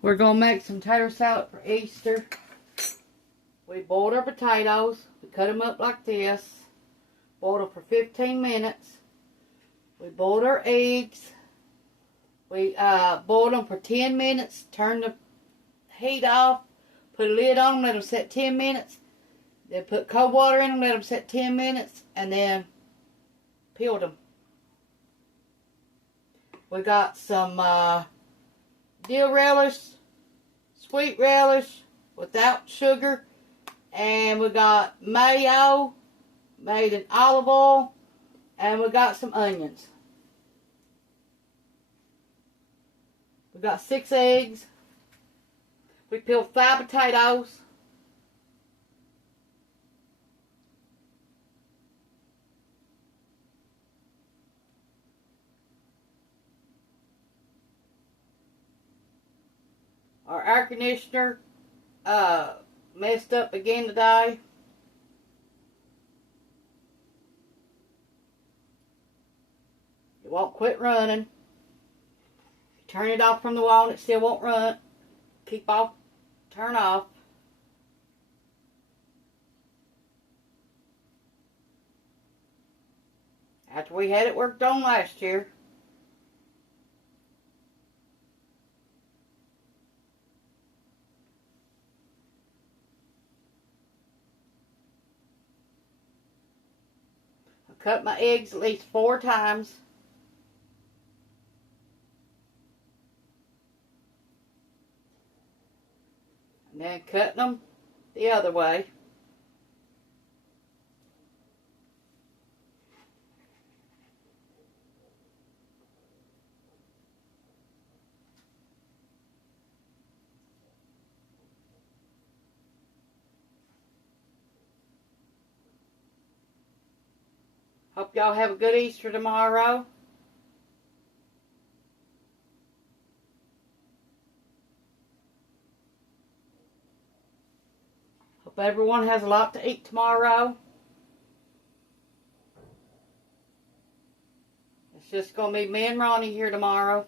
We're going to make some tater salad for Easter. We boiled our potatoes. We cut them up like this. Boiled them for 15 minutes. We boiled our eggs. We boiled them for 10 minutes. Turned the heat off. Put a lid on them. Let them set 10 minutes. Then put cold water in them. Let them set 10 minutes. And then peeled them. We got some dill relish, sweet relish without sugar, and we got mayo made in olive oil, and we got some onions. We got 6 eggs. We peeled 5 potatoes. Our air conditioner messed up again today. It won't quit running. Turn it off from the wall and it still won't run. Keep off, turn off. After we had it worked on last year. Cut my eggs at least 4 times. And then cutting them the other way. Hope y'all have a good Easter tomorrow. Hope everyone has a lot to eat tomorrow. It's just going to be me and Ronnie here tomorrow.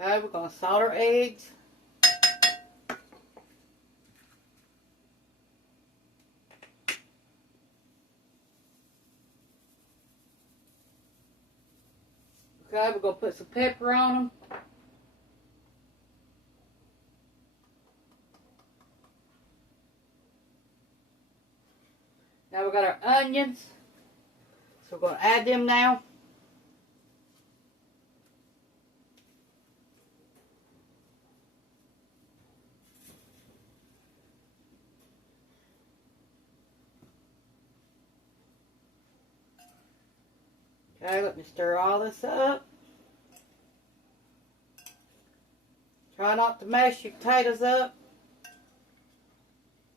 Okay, we're going to salt our eggs. Okay, we're going to put some pepper on them. Now we've got our onions. So we're going to add them now. Okay, let me stir all this up. Try not to mash your potatoes up.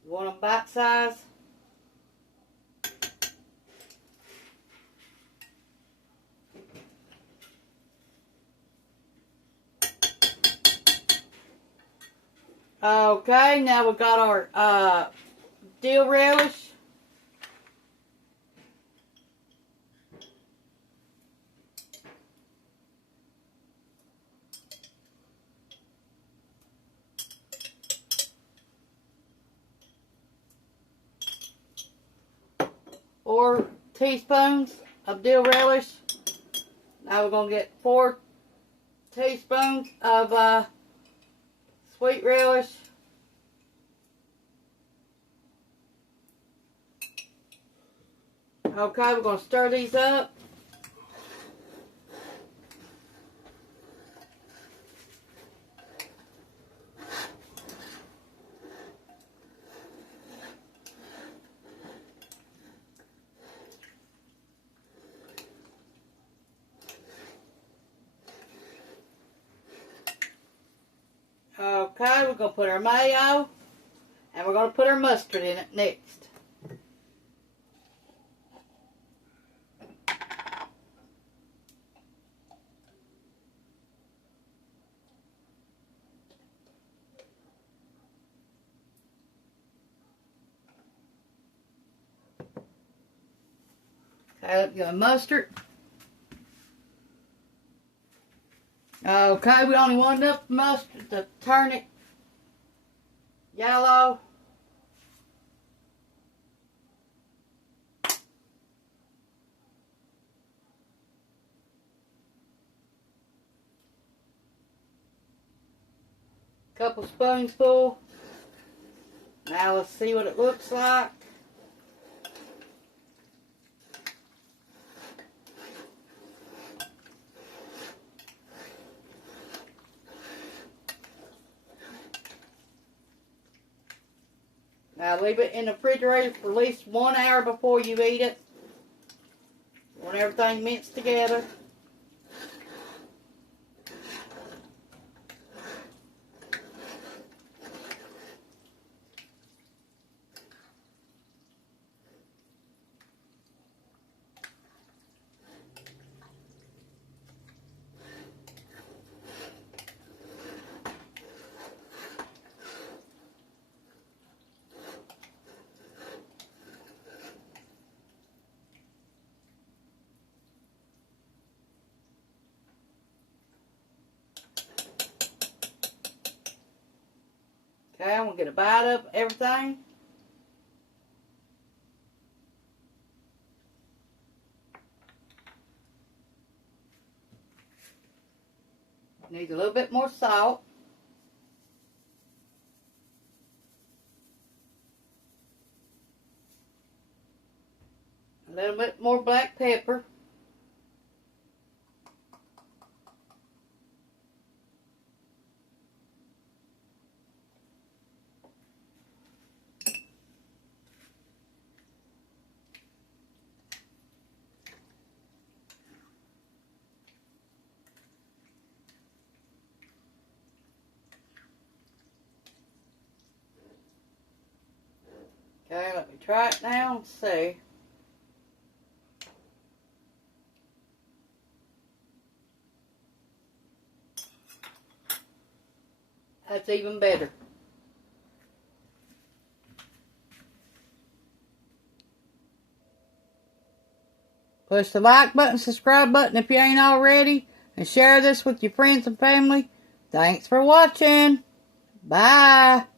You want them bite size. Okay, now we've got our dill relish. Four teaspoons of dill relish. Now we're going to get 4 teaspoons of sweet relish. Okay, we're going to stir these up. Okay, we're going to put our mayo And we're going to put our mustard in it next. Okay, let's go mustard. Okay, we only want enough mustard to turn it yellow. Couple spoonsful. Now let's see what it looks like. Now leave it in the refrigerator for at least 1 hour before you eat it. Want everything mixed together. Okay, I'm going to get a bite of everything. Needs a little bit more salt. A little bit more black pepper. Okay, let me try it now and see. That's even better. Push the like button, subscribe button if you ain't already, and share this with your friends and family. Thanks for watching. Bye.